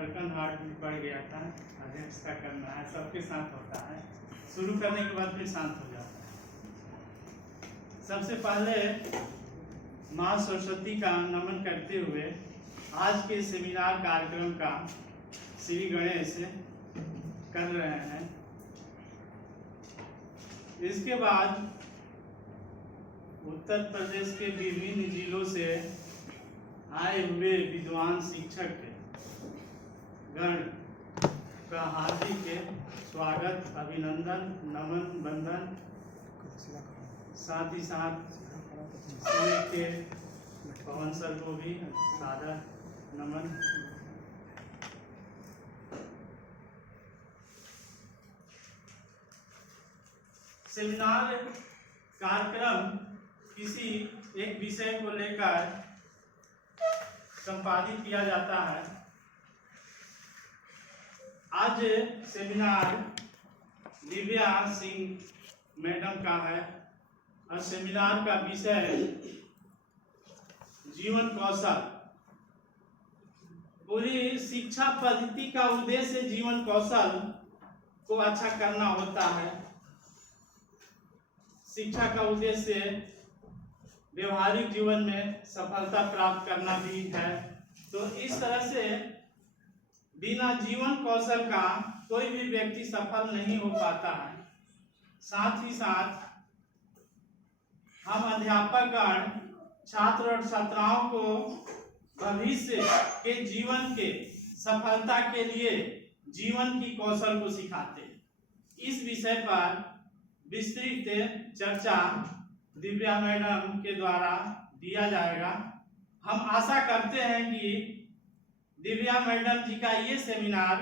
धड़कन हार्ट भी बढ़ गया था। अध्यक्षता करना है, सबके साथ होता है। शुरू करने के बाद फिर शांत हो जाता है। सबसे पहले माँ सरस्वती का नमन करते हुए आज के सेमिनार कार्यक्रम का श्री गणेश कर रहे हैं। इसके बाद उत्तर प्रदेश के विभिन्न जिलों से आए हुए विद्वान शिक्षक गण का हार्दिक स्वागत, अभिनंदन, नमन, वंदन, साथ ही साथ के पवन सर को भी सादर नमन। सेमिनार कार्यक्रम किसी एक विषय को लेकर संपादित किया जाता है। आज सेमिनार दिव्या सिंह मैडम का है और सेमिनार का विषय जीवन कौशल। पूरी शिक्षा पद्धति का उद्देश्य जीवन कौशल को अच्छा करना होता है। शिक्षा का उद्देश्य व्यवहारिक जीवन में सफलता प्राप्त करना भी है। तो इस तरह से बिना जीवन कौशल का कोई भी व्यक्ति सफल नहीं हो पाता है। साथ ही साथ हम अध्यापकगण छात्र और छात्राओं को भविष्य के जीवन के सफलता के लिए जीवन की कौशल को सिखाते हैं। इस विषय पर विस्तृत चर्चा दिव्या मैडम के द्वारा दिया जाएगा। हम आशा करते हैं कि दिव्या मैडम जी का ये सेमिनार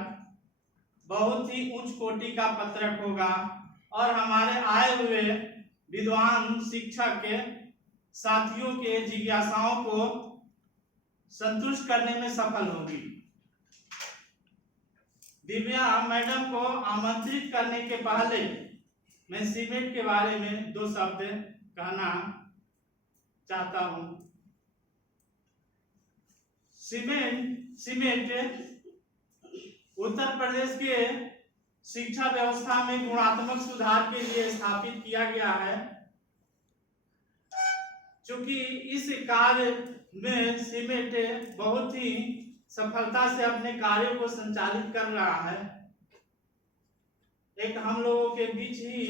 बहुत ही उच्च कोटि का पत्रक होगा और हमारे आए हुए विद्वान शिक्षक के साथियों के जिज्ञासाओं को संतुष्ट करने में सफल होगी। दिव्या मैडम को आमंत्रित करने के पहले मैं सीमेंट के बारे में 2 शब्द कहना चाहता हूं। सीमेंट उत्तर प्रदेश के शिक्षा व्यवस्था में गुणात्मक सुधार के लिए स्थापित किया गया है। चूंकि इस कार्य में सीमेंट बहुत ही सफलता से अपने कार्यों को संचालित कर रहा है। एक हम लोगों के बीच ही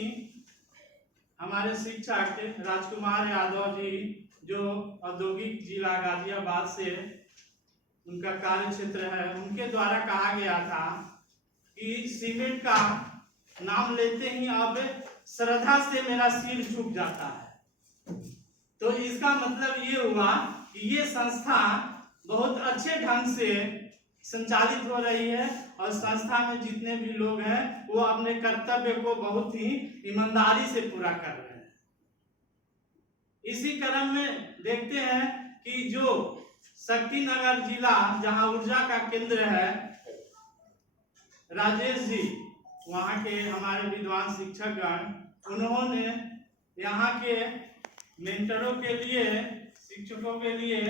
हमारे शिक्षक राजकुमार यादव जी, जो औद्योगिक जिला गाजियाबाद से उनका कार्य क्षेत्र है, उनके द्वारा कहा गया था कि सीमेंट का नाम लेते ही अब श्रद्धा से मेरा सिर झुक जाता है। तो इसका मतलब ये हुआ कि ये संस्था बहुत अच्छे ढंग से संचालित हो रही है और संस्था में जितने भी लोग हैं वो अपने कर्तव्य को बहुत ही ईमानदारी से पूरा कर रहे हैं। इसी क्रम में देखते हैं कि जो शक्तिनगर जिला जहां ऊर्जा का केंद्र है, राजेश जी वहां के हमारे विद्वान शिक्षकगण, उन्होंने यहाँ के मेंटरों के लिए, शिक्षकों के लिए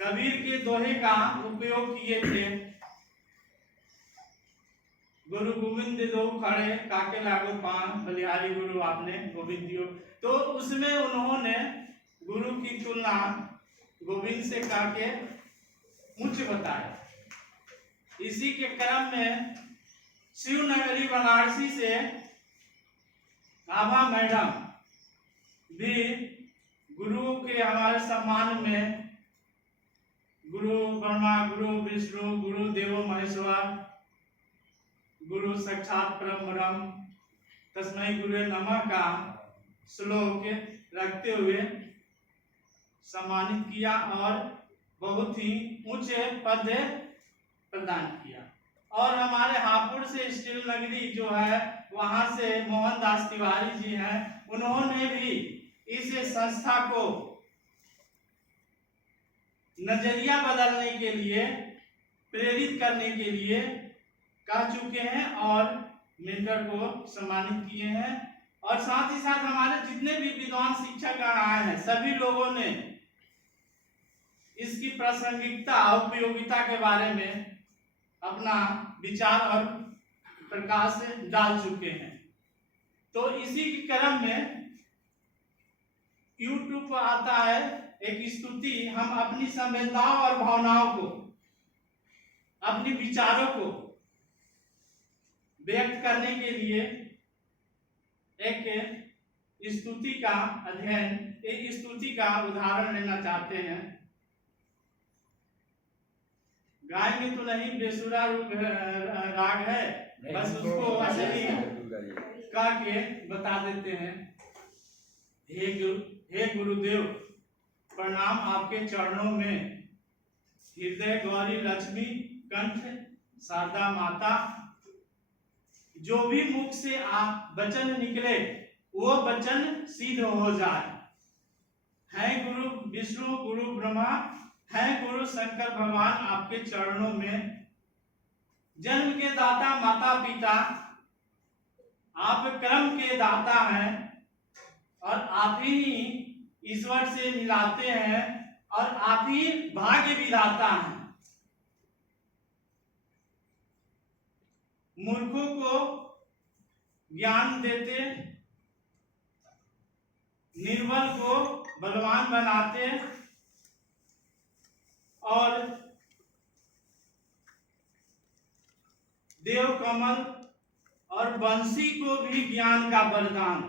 कबीर के दोहे का उपयोग किए थे। गुरु गोविंद दो खड़े काके लागो पान, बलिहारी गुरु आपने गोविंद दियो। तो उसमें उन्होंने गुरु की तुलना गोविंद से करके उच्च बताया। इसी के क्रम में शिवनगरी बनारसी से आभा मैडम भी गुरु के हमारे सम्मान में गुरु ब्रह्मा, गुरु विष्णु, गुरु देवो महेश्वर, गुरु साक्षात परम ब्रह्म तस्मै गुरुवे नमः का श्लोक रखते हुए सम्मानित किया और बहुत ही ऊंचे पद प्रदान किया। और हमारे हापुड़ से स्टील नगरी जो है, वहां से मोहनदास तिवारी जी हैं, उन्होंने भी इस संस्था को नजरिया बदलने के लिए, प्रेरित करने के लिए कह चुके हैं और मेंटर को सम्मानित किए हैं। और साथ ही साथ हमारे जितने भी विद्वान शिक्षक आए हैं, सभी लोगों ने इसकी प्रासंगिकता, उपयोगिता के बारे में अपना विचार और प्रकाश डाल चुके हैं। तो इसी के क्रम में YouTube पर आता है एक स्तुति। हम अपनी संवेदनाओं और भावनाओं को, अपने विचारों को व्यक्त करने के लिए एक स्तुति का अध्ययन, एक स्तुति का उदाहरण लेना चाहते हैं। गाएंगे तो नहीं, बेसुरा राग है, बस उसको असली गा के बता देते हैं। हे गुरुदेव, प्रणाम आपके चरणों में। हृदय गौरी लक्ष्मी, कंठ शारदा माता। जो भी मुख से आप वचन निकले वो वचन सिद्ध हो जाए। है गुरु विष्णु, गुरु ब्रह्मा, है गुरु शंकर भगवान आपके चरणों में। जन्म के दाता माता पिता, आप कर्म के दाता हैं और आप ही ईश्वर से मिलाते हैं और आप ही भाग्य विधाता हैं। मूर्खों को ज्ञान देते, निर्बल को बलवान बनाते और देव कमल और बंसी को भी ज्ञान का वरदान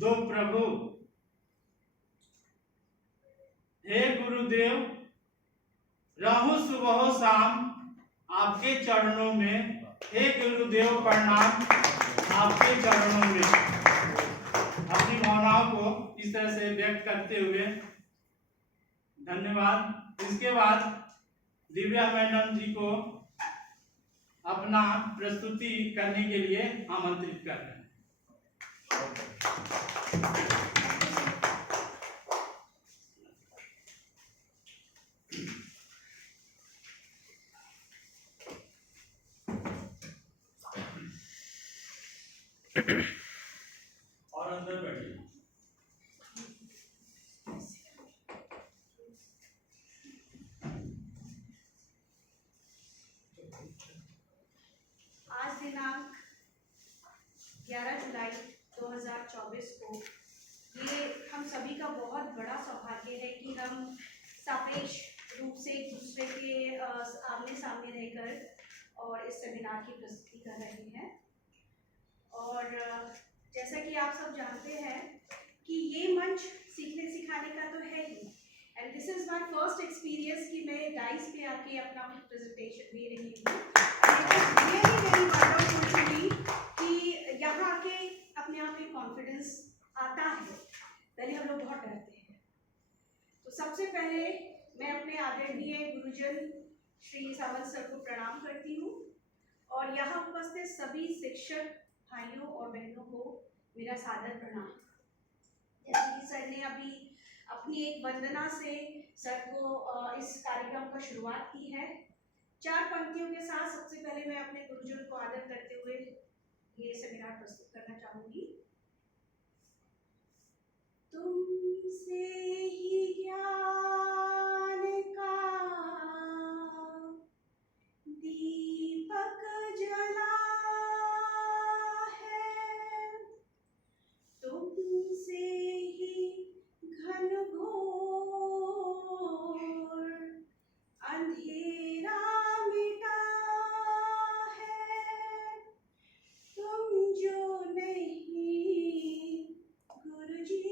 दो प्रभु। हे गुरुदेव, रहूं सुबह शाम आपके चरणों में। हे गुरुदेव, प्रणाम आपके चरणों में। अपनी भावनाओं को इस तरह से व्यक्त करते हुए धन्यवाद। इसके बाद दिव्या मैडम जी को अपना प्रस्तुति करने के लिए आमंत्रित कर रहे हैं। और अंदर बैठिए। आज दिनांक 11 जुलाई 2024 को ये हम सभी का बहुत बड़ा सौभाग्य है कि हम सापेक्ष रूप से एक दूसरे के आमने सामने रहकर और इस सेमिनार की प्रस्तुति कर रहे हैं। और जैसा कि आप सब जानते हैं कि ये मंच सीखने सिखाने का तो है ही, and this is my first experience कि मैं डाइस पे आके अपना प्रेजेंटेशन दे रही हूँ। वेरी वंडरफुल टू मी कि यहाँ आके अपने आप में कॉन्फिडेंस आता है। पहले हम लोग बहुत डरते हैं। तो सबसे पहले मैं अपने आदरणीय गुरुजन श्री सावंत सर को प्रणाम करती हूँ और यहाँ उपस्थित सभी शिक्षक भाइयों और बहनों को मेरा सादर प्रणाम। जैसे कि सर ने अभी अपनी एक वंदना से सर को इस कार्यक्रम का शुरुआत की है। 4 पंक्तियों के साथ सबसे पहले मैं अपने गुरुजन को आदर करते हुए ये सेमिनार प्रस्तुत करना चाहूंगी। तुमसे ही ज्ञान का दीपक जला है, तुमसे ही घनघोर अंधेरा मिटा है। तुम जो नहीं गुरुजी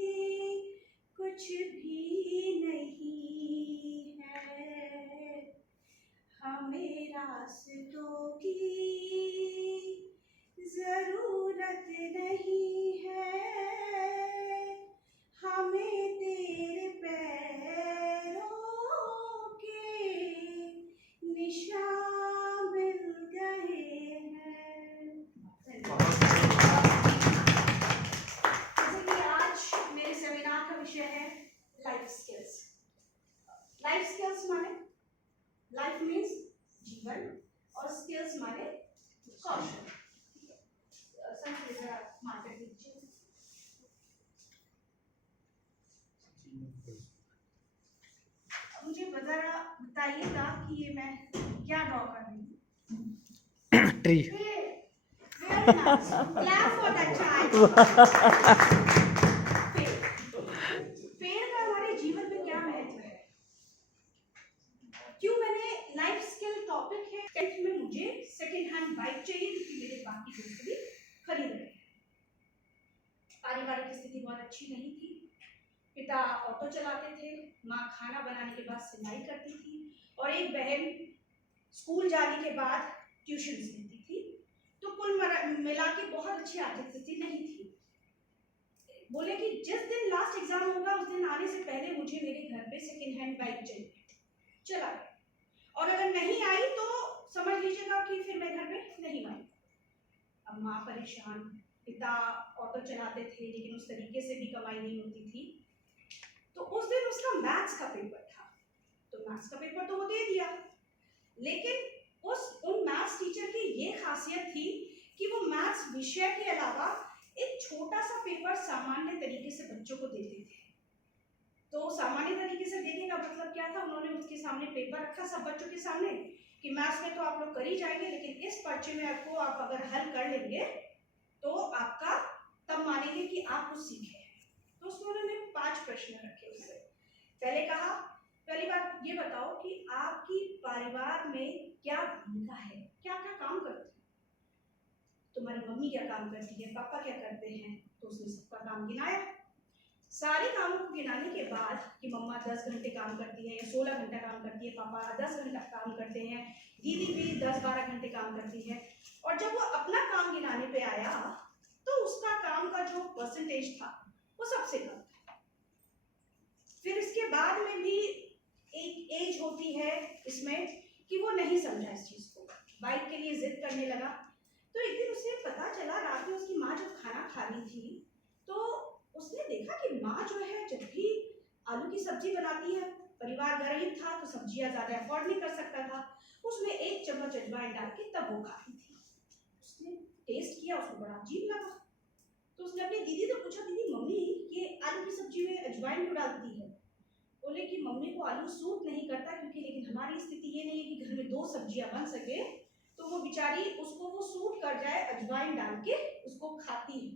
कुछ भी नहीं है। हमें रास्तों की जरूरत नहीं है, हमें तेरे पैरों के निशान मिल गए हैं। जैसे कि आज मेरे सेमिनार का विषय है लाइफ स्किल्स। लाइफ स्किल्स माने, लाइफ मीन्स जीवन और स्किल्स माने कौशल। मार्केट दीजिए। मुझे जरा बताइएगा कि ये मैं क्या ड्रॉ कर रही हूँ। Tree. Very nice. Clap for that child. पेड़ का हमारे जीवन में क्या महत्व है? क्यों मैंने लाइफ स्किल टॉपिक है 10th में मुझे सेकेंड हैंड बाइक चाहिए क्योंकि मेरे बाकी दोस्त भी खरीद रहे हैं। पारिवारिक स्थिति बहुत अच्छी नहीं थी। पिता ऑटो चलाते थे, माँ खाना बनाने के बाद सिलाई करती थी और एक बहन स्कूल जाने के बाद ट्यूशन लेती थी। तो कुल मिला के बहुत अच्छी आर्थिक स्थिति नहीं थी। बोले कि जिस दिन लास्ट एग्जाम होगा उस दिन आने से पहले मुझे मेरे घर पे सेकेंड हैंड बाइक चाहिए। चला गया और अगर नहीं आई तो समझ लीजिएगा कि फिर मैं घर में नहीं आई। अब माँ परेशान, पिता ऑटो चलाते थे लेकिन उस तरीके से भी कमाई नहीं होती थी। तो उस दिन उसका मैथ्स का पेपर था, तो मैथ्स का पेपर तो वो दे दिया, लेकिन उन मैथ्स टीचर की ये खासियत थी कि वो मैथ्स विषय के अलावा एक छोटा सा पेपर सामान्य तरीके से बच्चों को देते थे। तो सामान्य तरीके से देने का मतलब क्या था, उन्होंने उसके सामने पेपर रखा सब बच्चों के सामने कि मैथ्स में तो आप लोग कर ही जाएंगे लेकिन इस पर्चे में आपको आप अगर हल कर लेंगे तो आपका तब मानेंगे कि आप कुछ सीखे। तो उसमें उन्होंने 5 प्रश्न रखे उससे। पहले कहा, पहली बात ये बताओ कि आपकी परिवार में क्या भूमिका है, क्या क्या काम करते हैं? तुम्हारी मम्मी क्या काम करती है, पापा क्या करते हैं? तो उसने सबका काम गिनाया। सारे कामों को गिनाने के बाद कि मम्मा 10 घंटे काम करती है या 16 घंटा काम करती है, पापा 10 घंटा काम करते हैं, दीदी भी 10-12 घंटे काम करती है, और जब वो अपना काम गिनाने पे आया तो उसका काम का जो परसेंटेज था वो सबसे कम था। फिर इसके बाद में भी एक एज होती है इसमें कि वो नहीं समझा इस चीज को, बाइक के लिए जिद करने लगा। तो एक दिन उसे पता चला, रात में उसकी माँ जब खाना खा रही थी तो उसने देखा कि माँ जो है जब भी आलू की सब्जी बनाती है, परिवार गरीब था तो सब्जियां ज्यादा अफोर्ड नहीं कर सकता था, उसमें 1 चम्मच अजवाइन डाल के तब वो खाती थी। उसने टेस्ट किया, उसको बड़ा अजीब लगा। तो उसने अपनी दीदी से पूछा, दीदी मम्मी ये आलू की सब्जी में अजवाइन क्यों डालती है? बोले कि मम्मी को आलू सूट नहीं करता क्योंकि, लेकिन हमारी स्थिति ये नहीं है कि घर में 2 सब्जियां बन सके, तो वो बेचारी उसको वो सूट कर जाए अजवाइन डाल के उसको खाती है।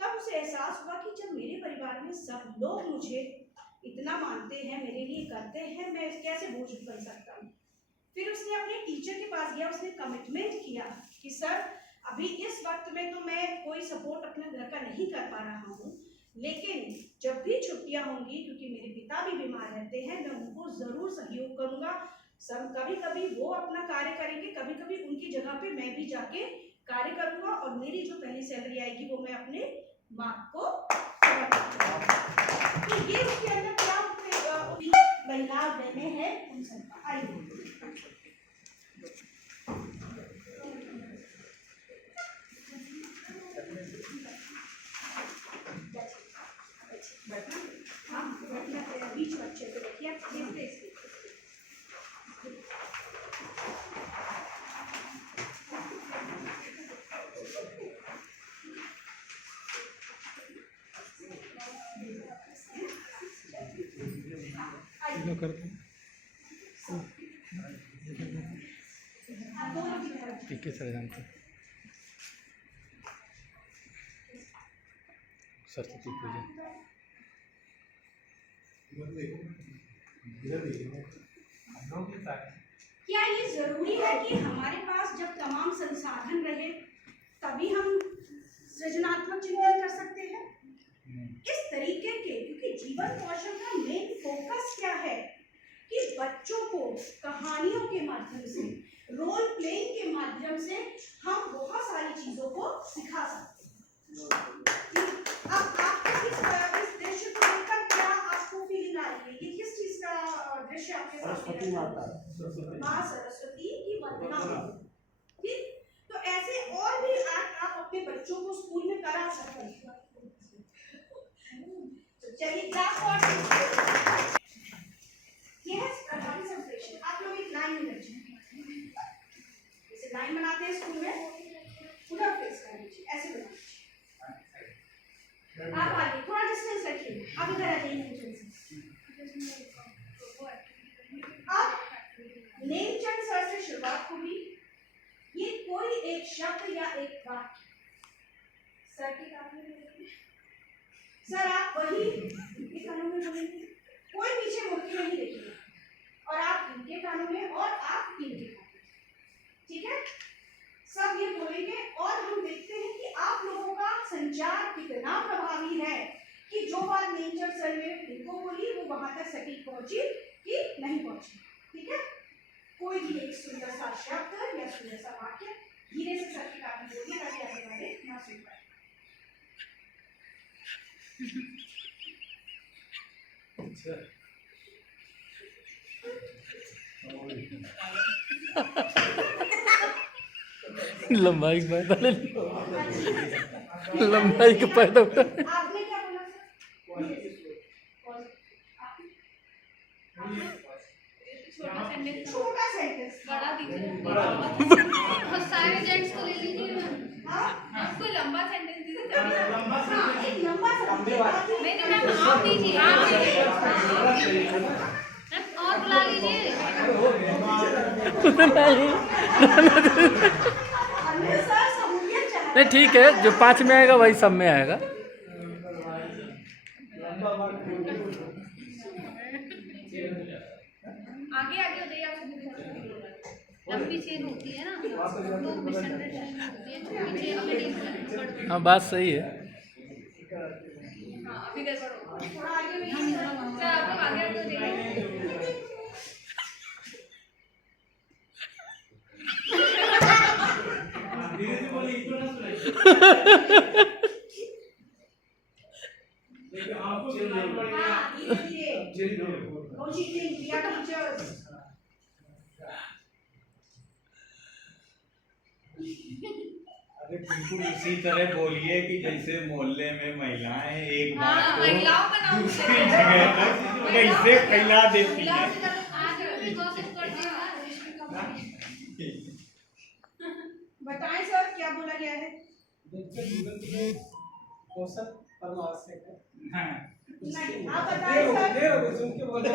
तब उसे एहसास हुआ कि जब मेरे परिवार में सब लोग मुझे इतना मानते हैं, मेरे लिए करते हैं, मैं कैसे बोझ बन सकता हूँ। फिर उसने अपने टीचर के पास गया, उसने कमिटमेंट किया कि सर अभी इस वक्त में तो मैं कोई सपोर्ट अपने घर का नहीं कर पा रहा हूँ, लेकिन जब भी छुट्टियां होंगी क्योंकि मेरे पिता भी बीमार रहते हैं, मैं उनको जरूर सहयोग करूंगा। सब कभी कभी वो अपना कार्य करेंगे, कभी कभी उनकी जगह पे मैं भी जाके कार्य करूंगा और मेरी जो पहली सैलरी आएगी वो मैं अपने माँ को समर्पित करूंगा। तो ये उसके अंदर क्या बदलाव देने हैं उन सबका। आइए बीच बच्चे को देखिए, पीके सर जानते सरस्वती पूजा। क्या ये जरूरी है कि हमारे पास जब तमाम संसाधन रहे तभी हम सृजनात्मक चिंतन कर सकते हैं? इस तरीके के, क्योंकि जीवन कौशल का मेन फोकस क्या है कि बच्चों को कहानियों के माध्यम से, रोल प्लेइंग के माध्यम से हम बहुत सारी चीजों को सिखा सकते हैं। अब आपको इस दृश्य को देखकर क्या आपको फीलिंग आ रही है? ये किस चीज का दृश्य आपके सामने? माँ सरस्वती की वंदना। ठीक, तो ऐसे और भी आप अपने बच्चों को स्कूल में करा सकते हैं। चलिए क्लास फॉर यस कंसंट्रेशन। आप लोग एक लाइन में लग जाइए, जैसे लाइन बनाते हैं स्कूल में, उधर फेस कर लीजिए, ऐसे बना लीजिए। आप आगे थोड़ा डिस्टेंस रखिए, आप इधर आ जाइए। अब नेमचंद सर से शुरू शुरुआत होगी। ये कोई एक शब्द या एक वाक्य सर के कानों में बोलेंगे, सर आप वही इनके कानों में बोलेंगे, कोई पीछे मुड़ के नहीं देखेगा, और आप इनके कानों में और आप इनके कानों में, ठीक है? सब ये बोलेंगे और हम देखते हैं कि आप लोगों का संचार कितना प्रभावी है कि जो बात नेचर सर ने इनको बोली वो वहां तक सटीक पहुंची कि नहीं पहुंची, ठीक है? कोई भी एक सुंदर सा शब्द या सुंदर सा वाक्य धीरे से सर के कान में बोलिए ताकि आगे वाले ना सुन पाए। लंबाई का पैदा ले ली। लंबाई का पैदा आपने क्या बोला सर? छोटा सेंटेंस बड़ा दीजिए। सारे जेंट्स को ले लीजिए मैम। हाँ आपको लंबा सेंटेंस दीजिए। लंबा हाँ, एक लंबा सा नहीं मैम आप दीजिए, आप दीजिए। मैम और बुला लीजिए। अन्य सर सहूलियत चाहते नहीं ठीक है, जो 5 में आएगा वही सब में आएगा। आगे आगे हो जाइए आप। लंबी चेन होती है ना तो मिसअंडरस्टैंडिंग होती है, छोटी चेन में नहीं। हाँ बात सही है। हाँ अभी गड़बड़ हो गई। थोड़ा आगे में सर आप लोग आगे आगे हो जाइए। धीरे से बोलिए, इसको ना सुनाइए। देखिए आपको सुनाई पड़ेगा। हाँ धीरे धीरे no cheating, we are teachers. अरे बिल्कुल उसी तरह बोलिए कि जैसे मोहल्ले में महिलाएं एक बात हाँ को महिलाओं का नाम दूसरी जगह पर कैसे फैला देती हैं। बताएं सर क्या बोला गया है? जीवन के पोषक परम आवश्यक है। नहीं आप बताएं सर। सुन के बोल रहे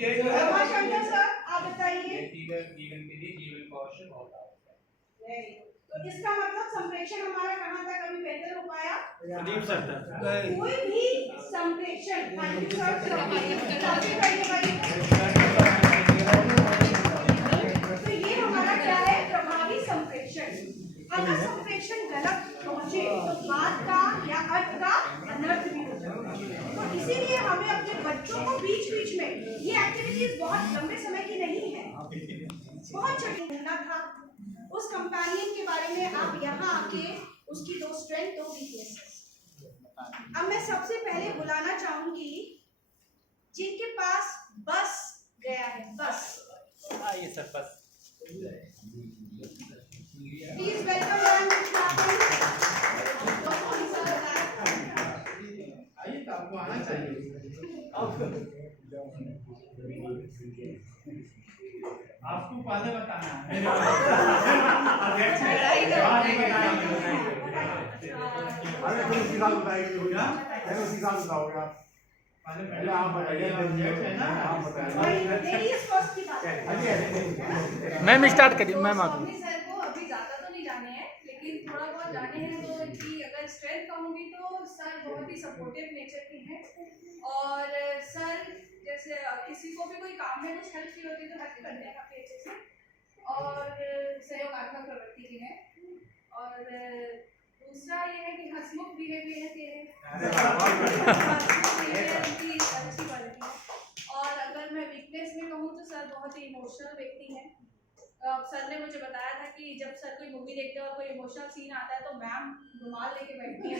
ये जो है रमाशंकर सर आप बताइए। जीवन के लिए जीवन का आवश्यक होता है। तो इसका मतलब संप्रेषण हमारा कहाँ तक अभी बेहतर हो पाया? प्रदीप सर तक। कोई भी संप्रेषण सबसे पहले भाई तो ये हमारा क्या है? प्रभावी संप्रेषण। अगर संप्रेषण गलत पहुंचे तो बात का या अर्थ का अनर्थ भी हो सकता है। तो इसीलिए हमें अपने बच्चों को बीच बीच में ये एक्टिविटीज बहुत लंबे समय की नहीं है, बहुत छोटी होना था। उस कंपेनियन के बारे में आप यहाँ आके उसकी 2 स्ट्रेंथ 2 वीकनेसेस। अब मैं सबसे पहले बुलाना चाहूंगी जिनके पास बस गया है, बस ये सब बस प्लीज वेलकम आइए तो आपको आना चाहिए। आपको पहले बताना है। पहले आप बताइए, है ना? मैम स्टार्ट करिए। मैम आप स्वामी सर को अभी ज़्यादा तो नहीं जाने हैं लेकिन थोड़ा बहुत जाने हैं। तो इनकी अगर स्ट्रेंथ कहूँगी तो सर बहुत ही सपोर्टिव नेचर के हैं और सर जैसे किसी को भी कोई काम में कुछ हेल्प की होती है तो हेल्प करते हैं काफ़ी अच्छे से और सहयोगात्मक प्रवृत्ति की है। और दूसरा ये है कि हंसमुख बिहेवियर के उनकी अच्छी क्वालिटी है। और अगर मैं वीकनेस में कहूँ तो सर बहुत ही इमोशनल व्यक्ति हैं। सर ने मुझे बताया था कि जब सर कोई मूवी देखते हैं और कोई इमोशनल सीन आता है तो मैम रुमाल लेके बैठती हैं।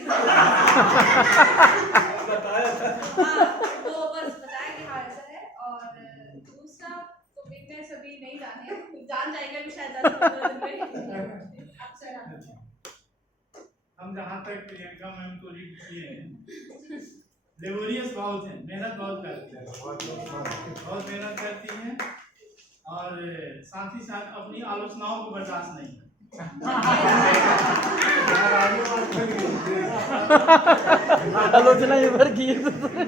हाँ तो बस बताया कि हाँ ऐसा है। और दूसरा तो वीकनेस अभी नहीं जाने जान जाएगा भी शायद 10-15 दिन में। अब सर आप हम जहाँ तक प्रियंका मैम को रीड किए हैं, लेबोरियस बहुत हैं, मेहनत बहुत करते हैं, बहुत मेहनत करती हैं और साथ ही साथ अपनी आलोचनाओं को बर्दाश्त नहीं आलोचना ये भर की एक्चुअली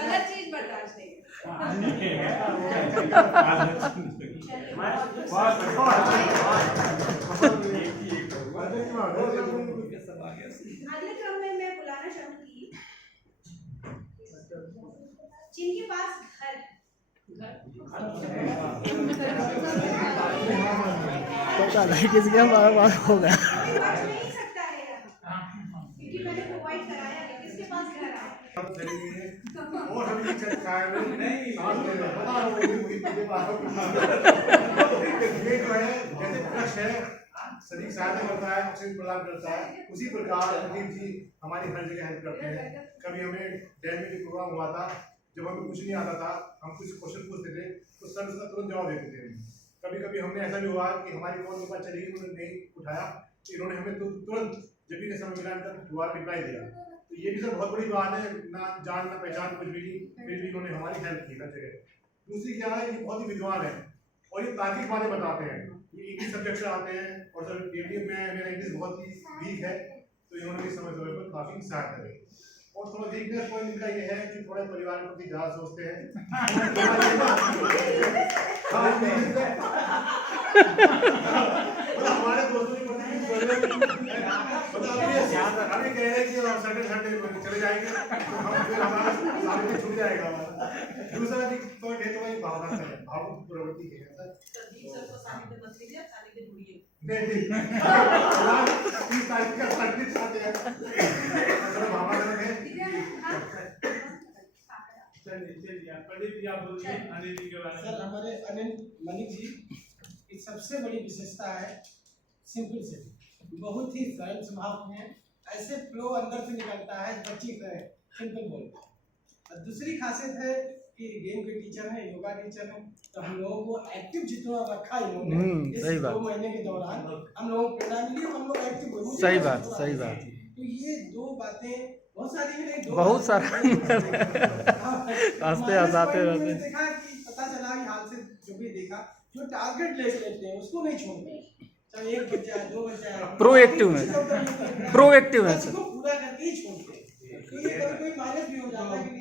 गलत चीज बर्दाश्त नहीं। अगले क्रम में मैं बुलाना चाहूंगी जिनके पास घर पता नहीं किसके बार होगा। नहीं सकता है यहाँ क्योंकि मैंने प्रोवाइड कराया है किसके पास घर है और हम ये चर्चा नहीं साथ में बता रहा हूँ मुझे ये जो है जैसे कृष है शरीर सहायता करता है ऑक्सीजन प्रदान करता है उसी प्रकार प्रदीप जी हमारी हर जगह हेल्प करते हैं। कभी हमें डैम में प्रोग्राम हुआ था जब हमें कुछ नहीं आता था हम कुछ क्वेश्चन पूछते थे तो सर उसका तुरंत जवाब देते थे। कभी कभी हमने ऐसा भी हुआ कि हमारी कॉल के पास चली गई उन्होंने नहीं उठाया इन्होंने हमें तुरंत जब भी समय मिला दोबारा रिप्लाई दिया। तो ये भी सर बहुत बड़ी बात है ना जान ना पहचान कुछ भी नहीं फिर भी इन्होंने हमारी हेल्प की हर जगह। दूसरी क्या है ये बहुत ही विद्वान है और ये तार्किक बातें बताते हैं। ये एक ही सब्जेक्ट से आते हैं और सर एटीएम में मेरा इंग्लिश बहुत ही वीक है तो इन्होंने भी समय समय पर काफी सहायता करी। और थोड़ा वीकनेस पॉइंट इनका ये है कि थोड़े परिवार के प्रति ज्यादा सोचते हैं। हमारे दोस्तों की अभी कह रहे हैं कि हम सैटरडे चले जाएंगे तो हम फिर हमारा सारे में छूट जाएगा हमारा। दूसरा भी पॉइंट है तो भावना है भावुक प्रवृत्ति है नहीं 30 तारीख का पार्टी चाहते हैं भावना है। चलिए प्रदीप जी आप बोलिए अनिल जी के बारे में। सर हमारे अनिल मलिक जी की सबसे बड़ी विशेषता है सिंपलिसिटी। बहुत ही सरल स्वभाव के हैं ऐसे फ्लो अंदर से निकलता है बच्ची का सिंपल बोलते हैं। और दूसरी खासियत है कि गेम के टीचर हैं योगा टीचर हैं तो हम लोगों को एक्टिव जितना रखा इन्होंने सही इस बात। 2 महीने के दौरान हम लोगों को प्रेरणा मिली हम लोग एक्टिव हुए। सही बात सही बात। तो ये 2 बातें बहुत सारी हैं नहीं 2 बहुत सारा हंसते हंसाते मैंने रहते। देखा कि पता चला कि हाल से जो भी देखा जो टारगेट ले लेते हैं उसको नहीं छोड़ते चाहे 1 बच्चा है 2 बच्चा है प्रोएक्टिव है प्रोएक्टिव है सर। उसको पूरा करके ही छोड़ते हैं। तो ये कभी कोई माइनस भी हो जाता है कि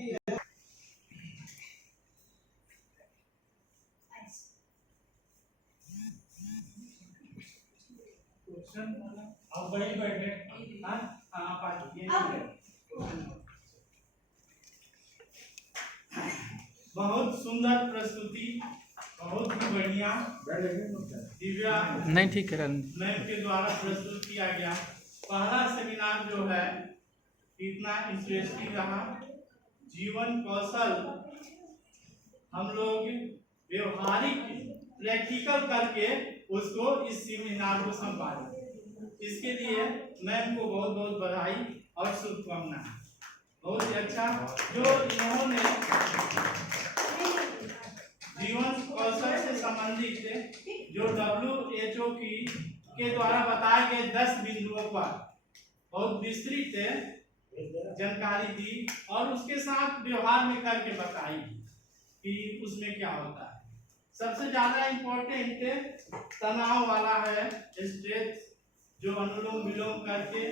आप वहीं बैठे हाँ आप आ जाइए। बहुत सुंदर प्रस्तुति बहुत ही बढ़िया दिव्या नहीं ठीक है मैम के द्वारा प्रस्तुत किया गया पहला सेमिनार जो है कितना इंटरेस्टिंग रहा। जीवन कौशल हम लोग व्यवहारिक प्रैक्टिकल करके उसको इस सेमिनार को संभाले। इसके लिए मैम को बहुत बहुत बधाई और शुभकामनाएं। बहुत ही अच्छा जो इन्होंने जीवन कौशल से संबंधित जो WHO के द्वारा बताए गए 10 बिंदुओं पर बहुत विस्तृत जानकारी दी और उसके साथ व्यवहार में करके बताई कि उसमें क्या होता है। सबसे ज्यादा इम्पोर्टेंट तनाव वाला है स्ट्रेस जो अनुलोम विलोम करके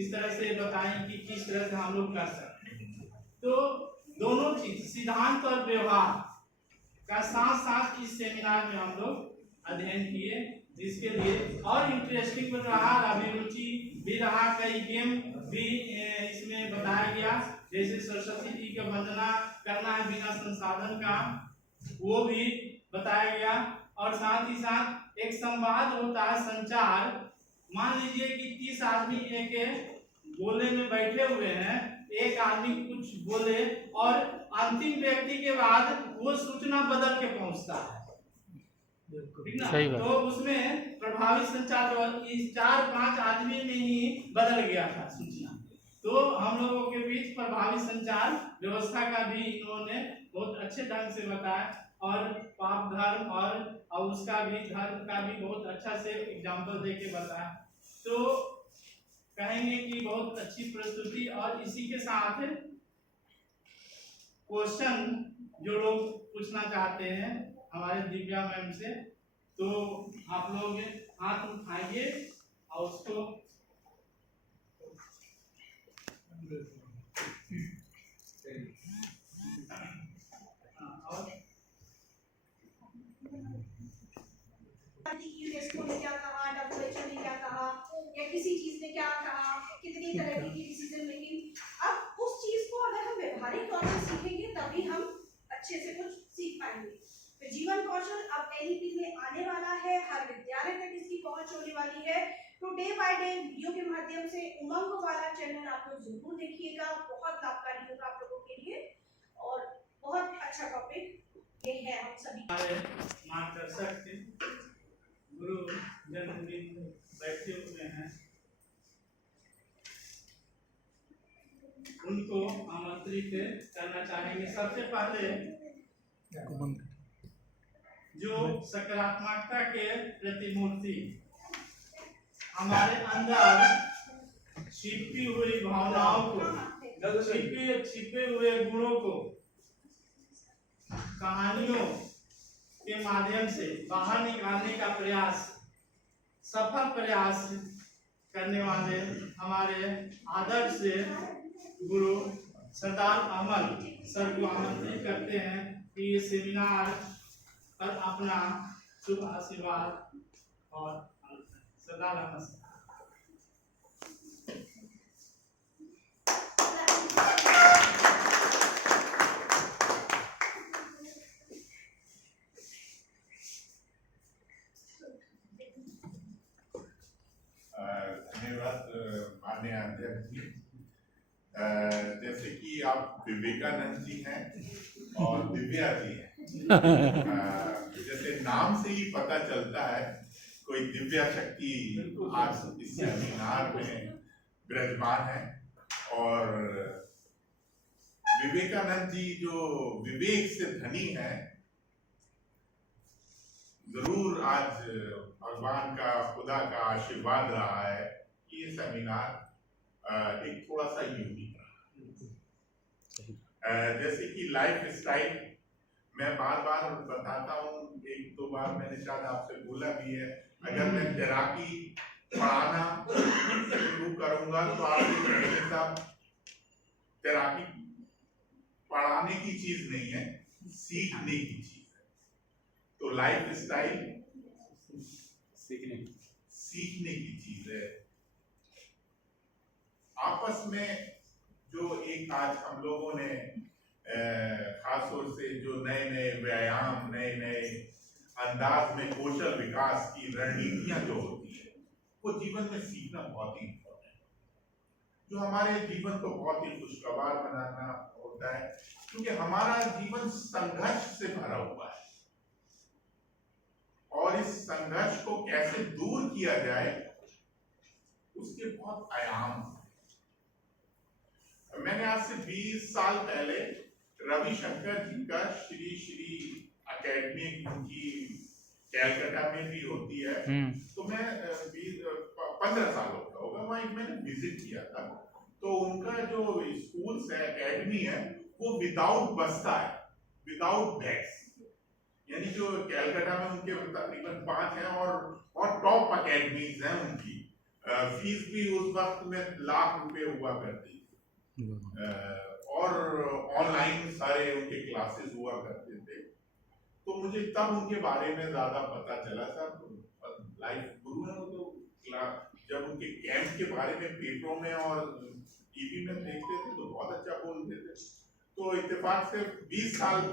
इस तरह से बताएं कि किस तरह से हम लोग कर सकते हैं। तो दोनों चीज सिद्धांत और व्यवहार का साथ साथ इस सेमिनार में हम लोग अध्ययन किए जिसके लिए और इंटरेस्टिंग भी रहा अभिरुचि भी रहा। कई गेम भी इसमें बताया गया जैसे सरस्वती जी का वंदना करना है बिना संसाधन का वो भी बताया गया। और साथ ही साथ एक संवाद होता है संचार। मान लीजिए कि 30 आदमी एक गोले में बैठे हुए हैं एक आदमी कुछ बोले और अंतिम व्यक्ति के बाद वो सूचना बदल के पहुंचता है ठीक ना। सही बात। तो उसमें प्रभावी संचार इस 4-5 आदमी में ही बदल गया था सूचना। तो हम लोगों के बीच प्रभावी संचार व्यवस्था का भी इन्होंने बहुत अच्छे ढंग से बताया और पाप धर्म और उसका भी धर्म का भी बहुत अच्छा से एग्जाम्पल देके बताया। तो कहेंगे कि बहुत अच्छी प्रस्तुति और इसी के साथ क्वेश्चन जो लोग पूछना चाहते हैं हमारे दिव्या मैम से तो आप लोग हाथ उठाइए और उसको यूनेस्को ने क्या कहा, WHO ने क्या कहा, या किसी चीज ने क्या कहा, कितनी तरह की डिसीजन मेकिंग। अब उस चीज को अगर हम व्यवहारिक तौर पर सीखेंगे तभी हम अच्छे से कुछ सीख पाएंगे। तो जीवन कौशल अब NEP में आने वाला है, हर विद्यालय तक इसकी पहुंच होने वाली है। तो डे बाय डे वीडियो के माध्यम से उमंग वाला चैनल आप लोग जरूर देखिएगा, बहुत लाभकारी होगा आप लोगों के लिए और बहुत अच्छा टॉपिक ये है। हम सभी हमारे मार्गदर्शक थे, गुरु जन्मदिन बैठे हुए हैं, उनको आमंत्रित करना चाहेंगे। सबसे पहले जो सकारात्मकता के प्रतिमूर्ति हमारे अंदर छिपी हुई भावनाओं को, छिपे हुए गुणों को कहानियों के माध्यम से बाहर निकालने का प्रयास, सफल प्रयास करने वाले हमारे आदर्श गुरु सरदार अमल सर को आमंत्रित करते हैं कि ये सेमिनार पर अपना शुभ आशीर्वाद और सरदार अमल सर। धन्यवाद माननीय अध्यक्ष जी। जैसे कि आप विवेकानंद जी हैं और दिव्या जी हैं, जैसे नाम से ही पता चलता है कोई दिव्या शक्ति आज इस सेमिनार में विराजमान है। और विवेकानंद जी जो विवेक से धनी है, जरूर आज भगवान का, खुदा का आशीर्वाद रहा है कि ये सेमिनार एक थोड़ा सा यूनिक रहा। जैसे कि लाइफ स्टाइल मैं बार बार बताता हूँ, एक दो बार मैंने शायद आपसे बोला भी है, अगर मैं तैराकी पढ़ाना शुरू करूंगा तो आपके साहब तैराकी पढ़ाने की चीज नहीं है, सीखने की चीज है। तो लाइफ स्टाइल सीखने की चीज है। आपस में जो एक आज हम लोगों ने खास तौर से जो नए नए व्यायाम, नए नए अंदाज में कौशल विकास की रणनीतियां जो होती है, वो जीवन में सीखना बहुत ही इम्पोर्टेंट है, जो हमारे जीवन को बहुत ही खुशगवार बनाना होता है, क्योंकि हमारा जीवन संघर्ष से भरा हुआ है और इस संघर्ष को कैसे दूर किया जाए उसके बहुत आयाम हैं। मैंने आज से 20 साल पहले रविशंकर जी का श्री श्री अकेडमी उनकी कैलकाटा में भी होती है, तो मैं 15 सालों का होगा, वहाँ मैंने विजिट किया था। तो उनका जो स्कूल है, एकेडमी है, वो विदाउट बस्ता है, विदाउट बैग्स, यानी जो कैलकाटा में उनके तकरीबन 5 हैं और टॉप अकेडमीज हैं उनकी। फीस भी उस वक्त में लाख रुपए हुआ करती और ऑनलाइन सारे उनके क्लासेस हुआ करते थे। तो मुझे तब उनके बारे में ज्यादा पता चला था। लाइफ गुरु है, तो जब उनके कैंप के बारे में पेपरों में और टीवी में देखते थे तो बहुत अच्छा बोलते थे। तो इत्तेफाक से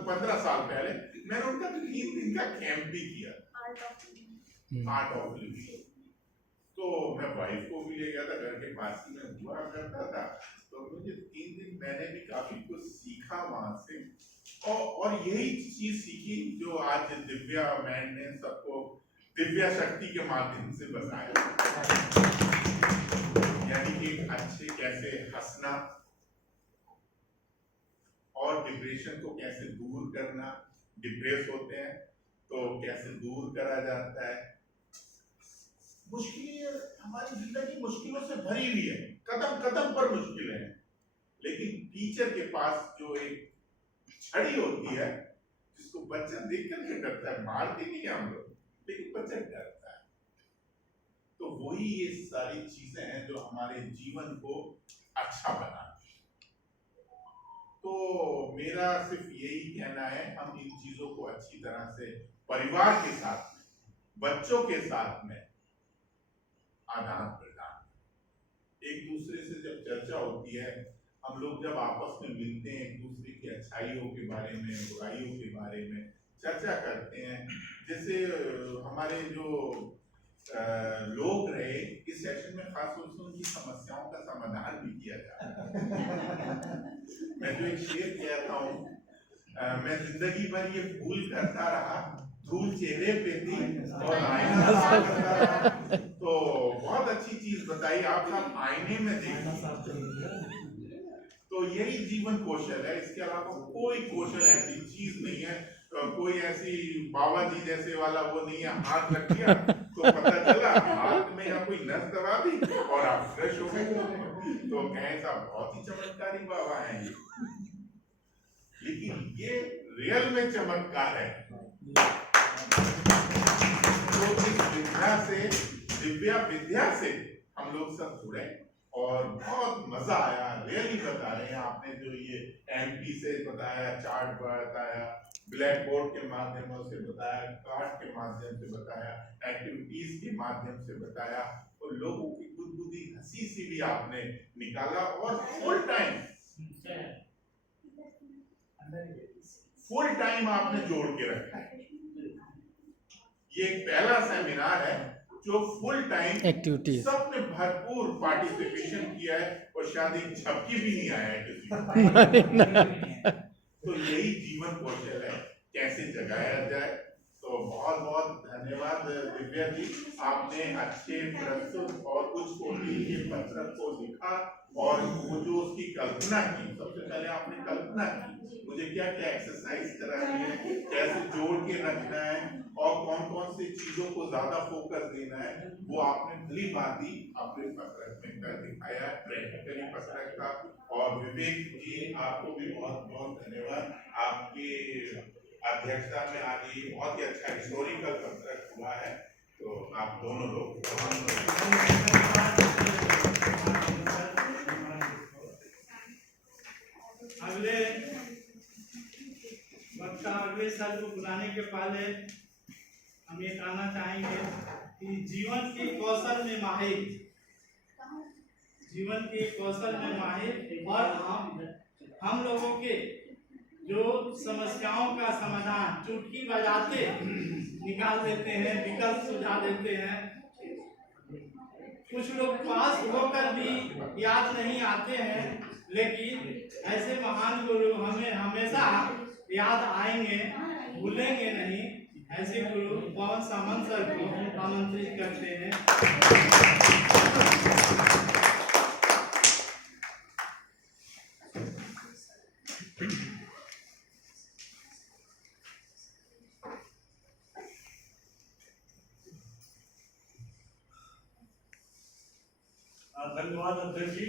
15 साल पहले मैंने उनका 3 दिन का कैंप भी किया, आर्ट ऑफ लिविंग। तो मैं वाइफ को भी ले गया था, घर के पास ही में हुआ करता था। तो मुझे 3 दिन मैंने भी काफी कुछ सीखा वहां से, और यही चीज सीखी जो आज दिव्या मैन ने सबको दिव्या शक्ति के माध्यम से बताया, यानी कि अच्छे कैसे हंसना और डिप्रेशन को कैसे दूर करना। डिप्रेस होते हैं तो कैसे दूर करा जाता है। मुश्किलें, हमारी जिंदगी मुश्किलों से भरी हुई है, कदम कदम पर मुश्किलें हैं, लेकिन टीचर के पास जो एक छड़ी होती है जिसको बच्चा देख करके डरता है, मारते नहीं हम लोग, लेकिन बच्चा डरता है। तो वही ये सारी चीजें हैं जो हमारे जीवन को अच्छा बनाती है। तो मेरा सिर्फ यही कहना है, हम इन चीजों को अच्छी तरह से परिवार के साथ में, बच्चों के साथ में आदान प्रदान, एक दूसरे से जब चर्चा होती है, हम लोग जब आपस में मिलते हैं, एक दूसरे की अच्छाइयों के बारे में, बुराइयों के बारे में चर्चा करते हैं। जैसे हमारे जो लोग रहे इस सेशन में, खास तौर से उनकी समस्याओं का समाधान भी किया जाता है। मैं जो एक शेर कहता हूँ, मैं जिंदगी भर ये भूल करता रहा, धूल चेहरे पे थी और आईना साफ करता रहा। तो बहुत अच्छी चीज बताई आप साहब, आईने में देखिए। तो यही जीवन कौशल है, इसके अलावा कोई कौशल ऐसी चीज नहीं है, कोई ऐसी बाबा जी जैसे वाला वो नहीं है, हाथ रख दिया तो पता चला हाथ में या कोई नस दबा दी और आप फ्रेश हो गए। तो कहें साहब बहुत ही चमत्कारी बाबा हैं ये, लेकिन ये रियल में चमत्कार है। तो इस विद्या से, दिव्या विद्या से हम लोग सब जुड़े और बहुत मजा आया, रियली बता रहे हैं। आपने जो ये MP से बताया, चार्ट बताया, ब्लैक बोर्ड के माध्यम से बताया, कार्ड के माध्यम से बताया, एक्टिविटीज के माध्यम से बताया, और लोगों की गुदगुदी हंसी सी भी आपने निकाला, और फुल टाइम आपने जोड़ के रखा है। ये एक पहला सेमिनार है जो फुल टाइम एक्टिविटीज सबने भरपूर पार्टिसिपेशन किया है, और शायद एक झपकी भी नहीं आया है किसी को। तो यही जीवन कौशल है, कैसे जगाया जाए। तो बहुत बहुत धन्यवाद दिव्या जी, आपने अच्छे प्रस्तुत और कुछ कोटि के पत्रक को लिखा, और वो जो उसकी कल्पना की, सबसे पहले आपने कल्पना की, मुझे क्या क्या एक्सरसाइज करानी है, कैसे जोड़ के रखना है, और कौन कौन सी चीजों को ज्यादा फोकस देना है, वो आपने भली बाती अपने पत्रक में कर दिखाया है, प्रैक्टिकली पत्रक का। और विवेक जी, आपको भी बहुत बहुत धन्यवाद, आपकी अध्यक्षता में आज ये बहुत ही अच्छा हिस्टोरिकल पत्रक हुआ है। तो आप दोनों लोग अगले वक्ता, अगले सर को बुलाने के पहले हम ये कहना चाहेंगे कि जीवन के कौशल में माहिर, जीवन के कौशल में माहिर, और हम लोगों के जो समस्याओं का समाधान चुटकी बजाते निकाल देते हैं, विकल्प सुझा देते हैं। कुछ लोग पास होकर भी याद नहीं आते हैं, लेकिन ऐसे महान गुरु हमें हमेशा याद आएंगे, भूलेंगे नहीं। ऐसे गुरु पवन सामंत सर को आमंत्रित करते हैं। धन्यवाद अध्यक्ष जी।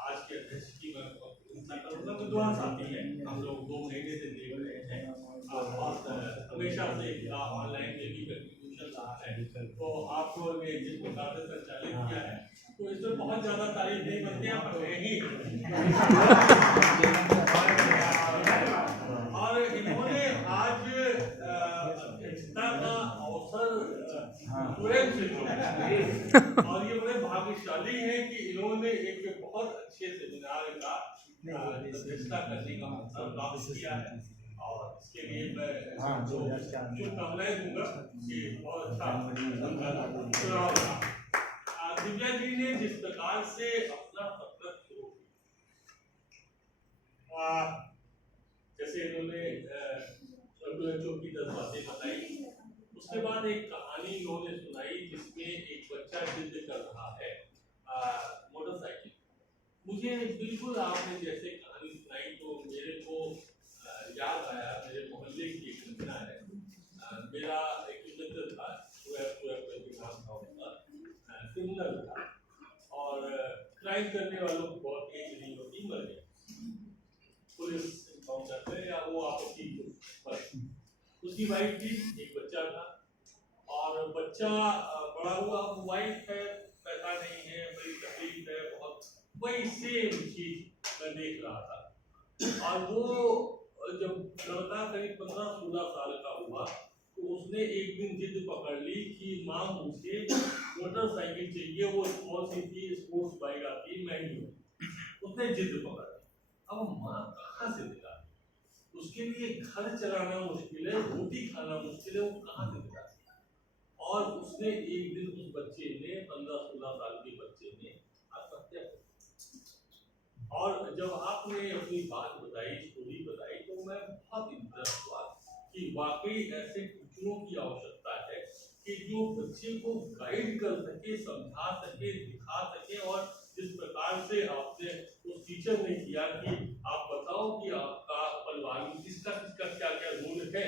आज के अध्यक्ष की मैं प्रशंसा करूंगा। विद्वान साथी हैं, हम लोग 2 महीने से देख रहे हैं, बहुत हमेशा से ऑनलाइन में भी कंट्रीब्यूशन रहा है। तो आपको ने जिस प्रकार से संचालित किया है, तो इसमें बहुत ज्यादा तारीफ नहीं बनती, आप ही और इन्होंने आज अध्यक्षता का अवसर स्वयं से जोड़ा, और ये बड़े भाग्यशाली हैं कि इन्होंने एक बहुत अच्छे सेमिनार का अध्यक्षता करने का अवसर प्राप्त किया है, और इसके लिए मैं शुभकामनाएं दूंगा कि बहुत अच्छा चुनाव रहा। दिव्या जी ने जिस प्रकार से अपना पत्र शुरू किया, जैसे इन्होंने की 10 बातें बताई, उसके बाद एक कहानी इन्होंने सुनाई जिसमें एक बच्चा जिद कर रहा है मोटरसाइकिल। मुझे बिल्कुल आपने जैसे कहानी सुनाई तो मेरे को याद आया, मेरे मोहल्ले की एक घटना है। मेरा एक मित्र था, नाम था उसका, क्रिमिनल था, और क्राइम करने वालों को बहुत एज नहीं होती, मर गया। पुलिस इन्फॉर्म करते या वो आपत्ति पर, उसकी वाइफ थी, एक बच्चा था, और बच्चा बड़ा हुआ, वाइफ है, पैसा नहीं है, बड़ी तकलीफ है बहुत, वही सेम चीज मैं देख रहा था। और वो जब लड़का करीब 15-16 साल का हुआ तो उसने एक दिन जिद पकड़ ली कि माँ मुझे मोटरसाइकिल चाहिए, वो स्मॉल सी थी, स्पोर्ट्स बाइक आती महंगी होती, उसने जिद पकड़ ली। अब माँ कहाँ से दिला, उसके लिए घर चलाना मुश्किल है, रोटी खाना मुश्किल है, वो कहाँ से दिला। और उसने एक दिन उस बच्चे ने 15-16 साल के बच्चे ने आत्महत्या कर। और जब आपने अपनी बात बताई, स्टोरी बताई, तो मैं बहुत इंटरेस्ट हुआ कि वाकई ऐसे टीचरों की आवश्यकता है कि जो बच्चे को गाइड कर सके, समझा सके, दिखा सके। और जिस प्रकार से आपने उस टीचर ने किया कि आप बताओ कि आपका परिवार में किसका किसका क्या क्या रोल है,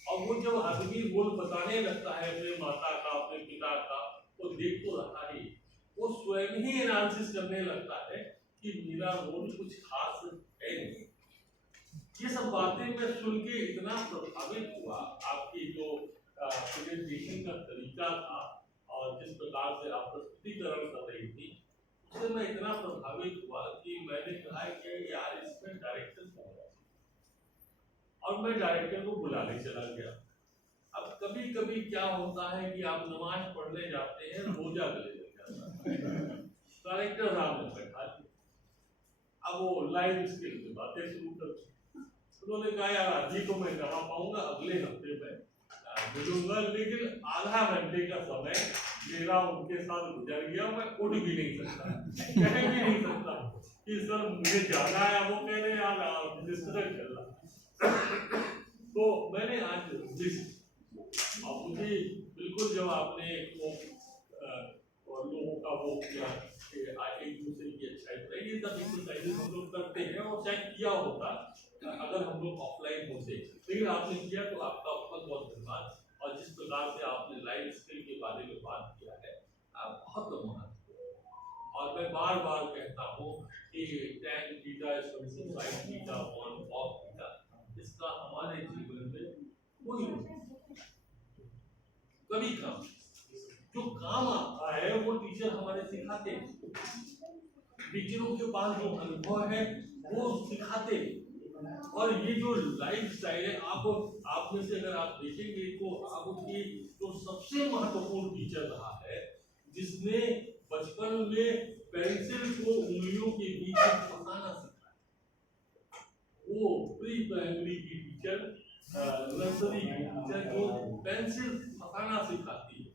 और वो जब आदमी रोल बताने लगता है अपने माता का, अपने पिता का, वो देख तो रहा ही, वो स्वयं ही एनालिसिस करने लगता है कि मेरा रोल कुछ खास है नहीं। ये सब बातें मैं सुन के इतना प्रभावित हुआ, आपकी जो प्रेजेंटेशन का तरीका था और जिस प्रकार से आप प्रस्तुतिकरण कर रही थी, उससे मैं इतना प्रभावित हुआ कि मैंने कहा कि यार इसमें डायरेक्टर होगा, और मैं डायरेक्टर को बुलाने चला गया। अब कभी कभी क्या होता है कि आप नमाज पढ़ने जाते हैं, रोजा गले लग जाता है, डायरेक्टर साहब ने बैठा दिया। अब वो लाइव स्किल की बातें शुरू कर दी। उन्होंने कहा यार आज ही तो मैं करा पाऊंगा, अगले हफ्ते में मिलूंगा, लेकिन आधा घंटे का समय मेरा उनके साथ गुजर गया, मैं उठ भी नहीं सकता, कह भी नहीं सकता कि सर मुझे जाना है। वो कह रहे यार डिस्टर्ब चल रहा। तो मैंने आज और मुझे बिल्कुल जब आपने वो लोगों का वो किया एक दूसरे की अच्छाई कराई, ये सब एक्सरसाइजेस हम लोग करते हैं और शायद किया होता अगर हम लोग ऑफलाइन होते, लेकिन आपने किया तो आपका बहुत बहुत धन्यवाद। और जिस प्रकार से आपने लाइफ स्किल के बारे में बात किया है बहुत महत्वपूर्ण। और मैं बार बार कहता हूँ कि tan theta sine theta one cos theta, इसका हमारे जीवन में कोई कभी काम जो काम आता है वो टीचर हमारे सिखाते हैं, टीचरों के पास जो अनुभव है वो सिखाते हैं। और ये जो लाइफ स्टाइल है, आप में से अगर आप देखेंगे तो आपकी जो सबसे महत्वपूर्ण टीचर रहा है जिसने बचपन में पेंसिल को उंगलियों के बीच में फंसाना सीखा, वो प्री प्राइमरी की टीचर, नर्सरी की टीचर जो पेंसिल फंसाना सिखाती है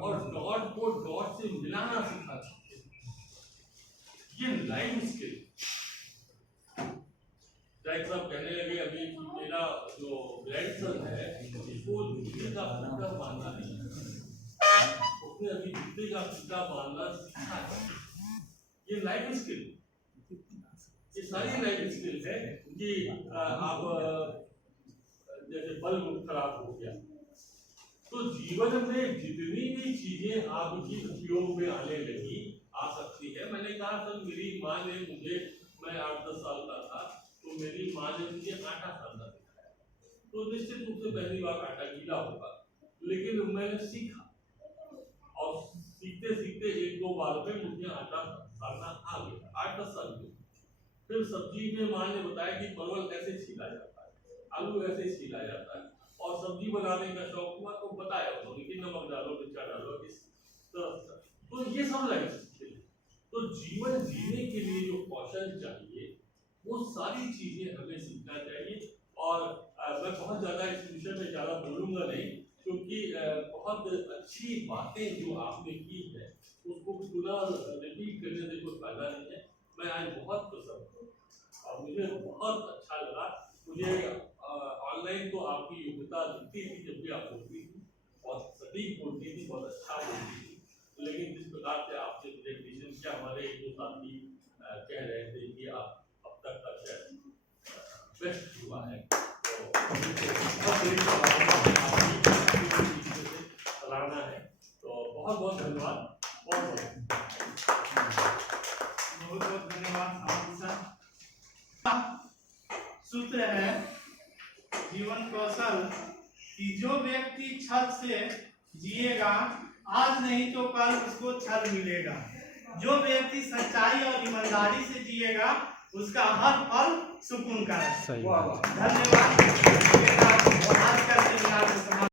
और डॉट को डॉट से मिलाना सिखाती है, ये लाइफ स्किल। डायरेक्टर साहब कहने लगे अभी मेरा जो ग्रैंडसन है उसको जूते का फीता बांधना नहीं है, उसने अभी जूते का फीता बांधना सीखा है। ये लाइफ स्किल, ये सारी लाइफ स्किल है कि आप जैसे बल्ब खराब हो गया तो जीवन में जितनी भी चीजें आपकी उपयोग में आने लगी आ सकती है। मैंने कहा सर मेरी माँ ने मुझे, मैं 8-10 साल का था तो मेरी माँ ने मुझे आटा सानना सिखाया, तो निश्चित रूप से पहली बार आटा गीला होगा, लेकिन मैंने सीखा और सीखते सीखते 1-2 बार में मुझे आटा सानना आ गया, 8-10 साल में। फिर सब्जी में माँ ने बताया कि परवल कैसे छीला जाता है, आलू ऐसे छीला जाता है, और सब्जी बनाने का शौक हुआ तो बताया उन्होंने कि नमक डालो, मिर्चा डालो, इस तरह से। तो ये सब लाइफ स्किल है। तो जीवन जीने के लिए जो कौशल चाहिए वो सारी चीजें हमें सीखना चाहिए। और मैं बहुत ज्यादा इस विषय में ज्यादा बोलूंगा नहीं, क्योंकि बहुत अच्छी बातें जो आपने की है उसको पुनः रिपीट करने से कोई फायदा नहीं है। मैं आज बहुत प्रसन्न हूँ और मुझे बहुत अच्छा लगा। मुझे ऑनलाइन तो आपकी योग्यता दिखती थी जब भी आप बोलती थी, बहुत सटीक बोलती थी, बहुत अच्छा बोलती थी, लेकिन जिस प्रकार से आपने प्रेजेंटेशन किया, हमारे एक दो साथी कह रहे थे कि आप अब तक का शायद बेस्ट हुआ है, तो सराहना है। तो बहुत बहुत धन्यवाद, बहुत बहुत धन्यवाद। सूत्र है जीवन कौशल कि जो व्यक्ति छल से जिएगा आज नहीं तो कल उसको छल मिलेगा, जो व्यक्ति सच्चाई और ईमानदारी से जिएगा उसका हर फल सुकून का है। सही वाह बात वाह धन्यवाद।